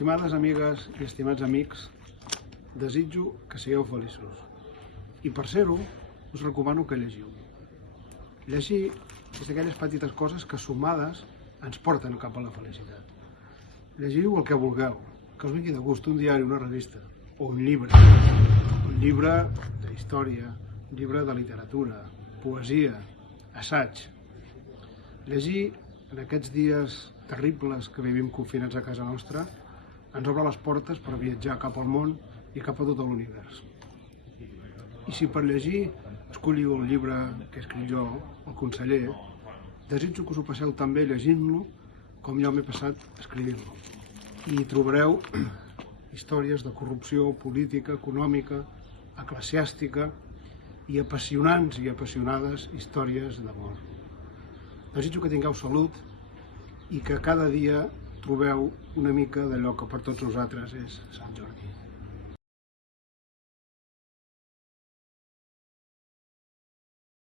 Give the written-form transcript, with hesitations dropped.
Estimades amigues i estimats amics, desitjo que sigueu feliços. I per ser-ho, us recomano que llegiu. Llegir és d'aquelles petites coses que sumades ens porten cap a la felicitat. Llegiu el que vulgueu, que us vingui de gust, un diari, una revista, o un llibre d'història, un llibre de literatura, poesia, assaig. Llegir en aquests dies terribles que vivim confinats a casa nostra ens obre les portes per viatjar cap al món i cap a tot l'univers. I si per llegir escolliu el llibre que he escrit jo, El conseller, desitjo que us ho passeu també llegint-lo com jo m'he passat escrivint-lo. I hi trobareu històries de corrupció política, econòmica, eclesiàstica i apassionants i apassionades històries d'amor. Desitjo que tingueu salut i que cada dia trobeu una mica d'allò que per tots nosaltres és Sant Jordi.